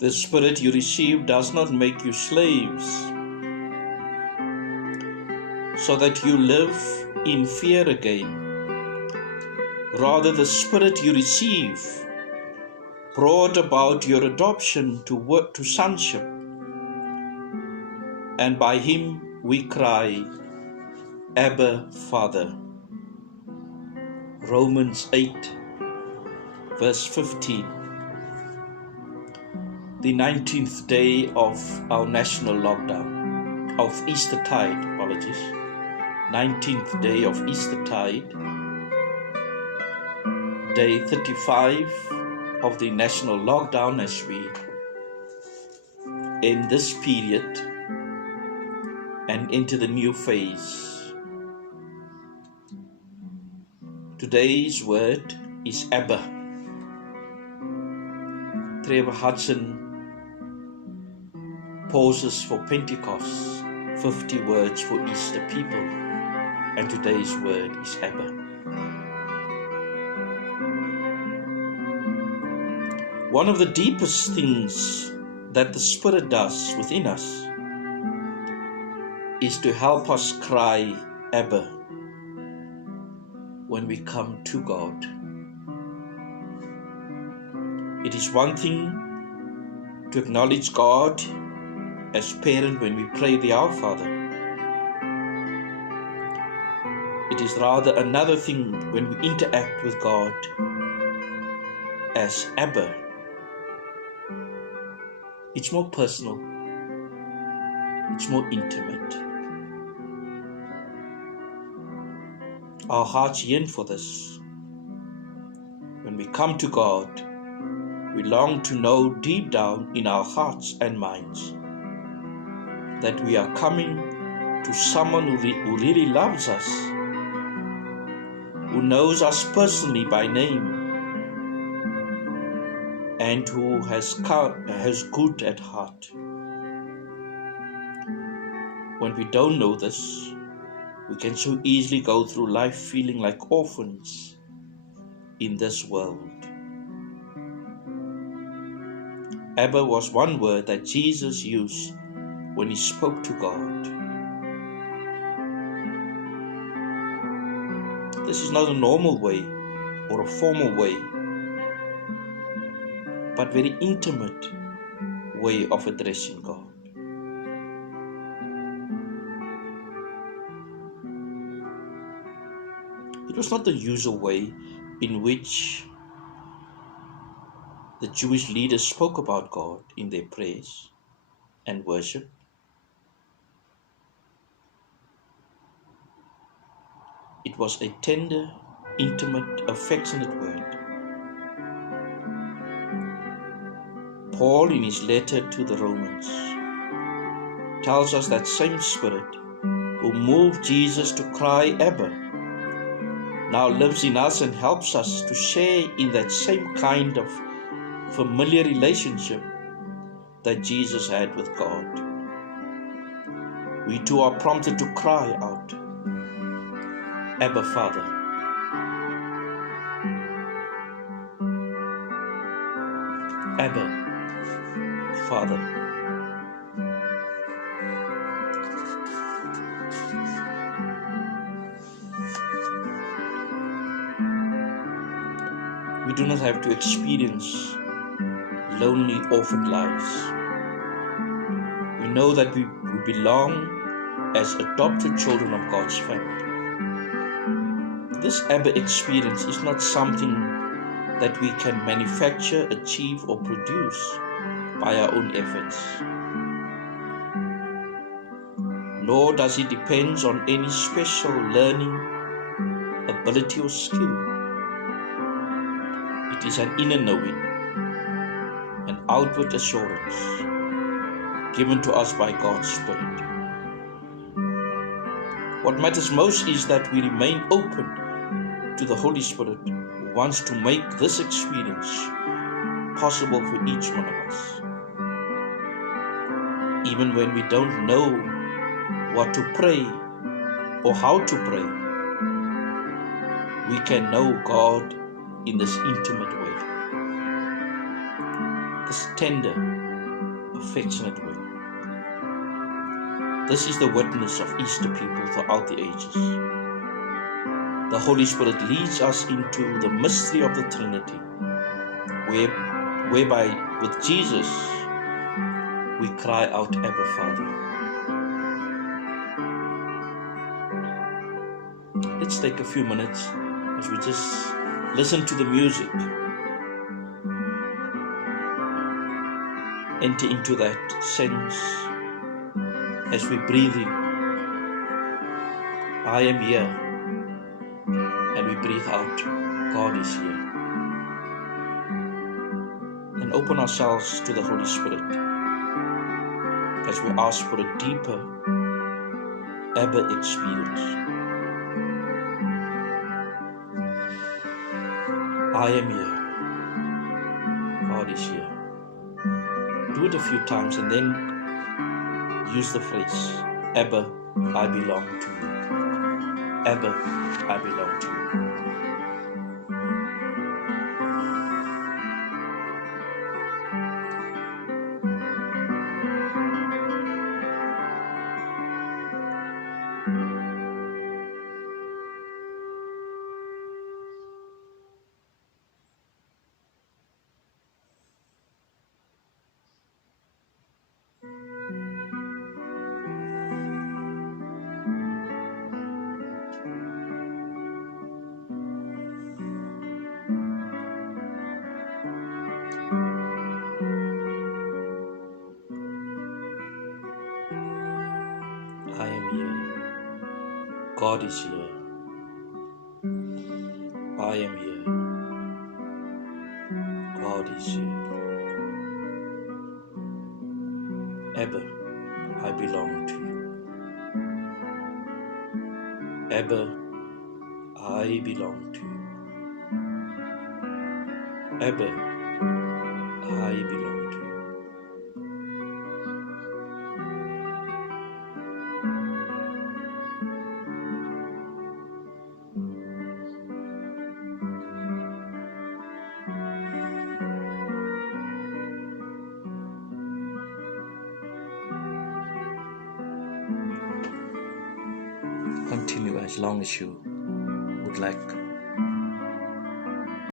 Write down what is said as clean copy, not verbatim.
The Spirit you receive does not make you slaves, so that you live in fear again. Rather, the Spirit you receive brought about your adoption to sonship, and by Him we cry, Abba, Father. Romans 8, verse 15. The 19th day of our national lockdown, of Eastertide, 19th day of Eastertide, day 35 of the national lockdown as we end this period and into the new phase. Today's word is Abba. Trevor Hudson pauses for Pentecost, 50 words for Easter people, and today's word is Abba. One of the deepest things that the Spirit does within us is to help us cry Abba when we come to God. It is one thing to acknowledge God as parent when we pray the Our Father. It is rather another thing when we interact with God as Abba. It's more personal. It's more intimate. Our hearts yearn for this. When we come to God, we long to know deep down in our hearts and minds that we are coming to someone who really loves us, who knows us personally by name, and who has good at heart. When we don't know this, we can so easily go through life feeling like orphans in this world. Abba was one word that Jesus used when He spoke to God. This is not a normal way or a formal way, but very intimate way of addressing God. It was not the usual way in which the Jewish leaders spoke about God in their prayers and worship. It was a tender, intimate, affectionate word. Paul, in his letter to the Romans, tells us that same Spirit who moved Jesus to cry Abba now lives in us and helps us to share in that same kind of familiar relationship that Jesus had with God. We too are prompted to cry out, Abba, Father. Abba, Father. We do not have to experience lonely, orphaned lives. We know that we belong as adopted children of God's family. This Abba experience is not something that we can manufacture, achieve, or produce by our own efforts. Nor does it depend on any special learning, ability, or skill. It is an inner knowing, an outward assurance given to us by God's Spirit. What matters most is that we remain open to the Holy Spirit who wants to make this experience possible for each one of us. Even when we don't know what to pray or how to pray, we can know God in this intimate way. This tender, affectionate way. This is the witness of Easter people throughout the ages. The Holy Spirit leads us into the mystery of the Trinity, whereby with Jesus we cry out, Abba, Father. Let's take a few minutes as we just listen to the music. Enter into that sense as we breathe in. I am here. And we breathe out, God is here. And open ourselves to the Holy Spirit as we ask for a deeper Abba experience. I am here. God is here. Do it a few times and then use the phrase, Abba, I belong to you. Abba, I belong to you. I am here. God is here. I am here. God is here. Abba, I belong to you. Abba, I belong to you. Abba, I belong to you. Continue as long as you would like.